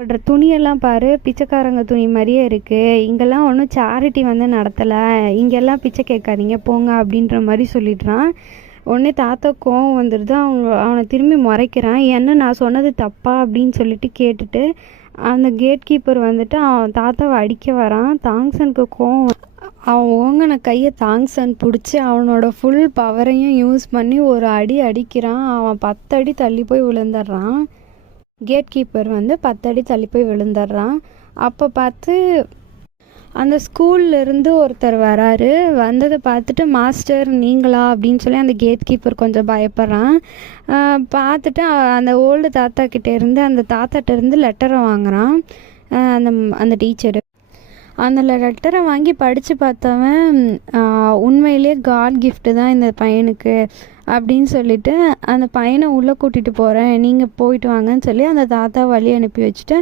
போடுற துணியெல்லாம் பாரு, பிச்சைக்காரங்க துணி மாதிரியே இருக்குது. இங்கெல்லாம் ஒன்றும் சேரிட்டி வந்து நடத்தலை, இங்கெல்லாம் பிச்சை கேட்காதீங்க போங்க அப்படின்ற மாதிரி சொல்லிடுறான். உடனே தாத்தா கோவம் வந்துடுது. அவனை திரும்பி முறைக்கிறான். என்ன நான் சொன்னது தப்பா அப்படின்னு சொல்லிட்டு கேட்டுட்டு அந்த கேட் கீப்பர் வந்துட்டு அவன் தாத்தாவை அடிக்க வரான். தாங்சனுக்கு கோவம். அவன் ஓங்கின கையை தாங்சன் பிடிச்சி அவனோட ஃபுல் பவரையும் யூஸ் பண்ணி ஒரு அடி அடிக்கிறான். அவன் 10 அடி தள்ளி போய் விழுந்துடுறான். கேட் கீப்பர் வந்து 10 அடி தள்ளி போய் விழுந்துடுறான். அப்போ பார்த்து அந்த ஸ்கூல்லேருந்து ஒருத்தர் வராரு. வந்ததை பார்த்துட்டு மாஸ்டர் நீங்களா அப்படின்னு சொல்லி அந்த கேட் கீப்பர் கொஞ்சம் பயப்படுறான். பார்த்துட்டு அந்த ஓல்டு தாத்தா கிட்டே இருந்து அந்த தாத்தாட்ட இருந்து லெட்டரை வாங்குறான். அந்த அந்த டீச்சரு அந்த லெட்டரை வாங்கி படித்து பார்த்தவன் உண்மையிலே காட் கிஃப்ட்டு தான் இந்த பையனுக்கு அப்படின்னு சொல்லிட்டு அந்த பையனை உள்ளே கூட்டிகிட்டு போகிறேன், நீங்கள் போயிட்டு வாங்கன்னு சொல்லி அந்த தாத்தா வழி அனுப்பி வச்சுட்டு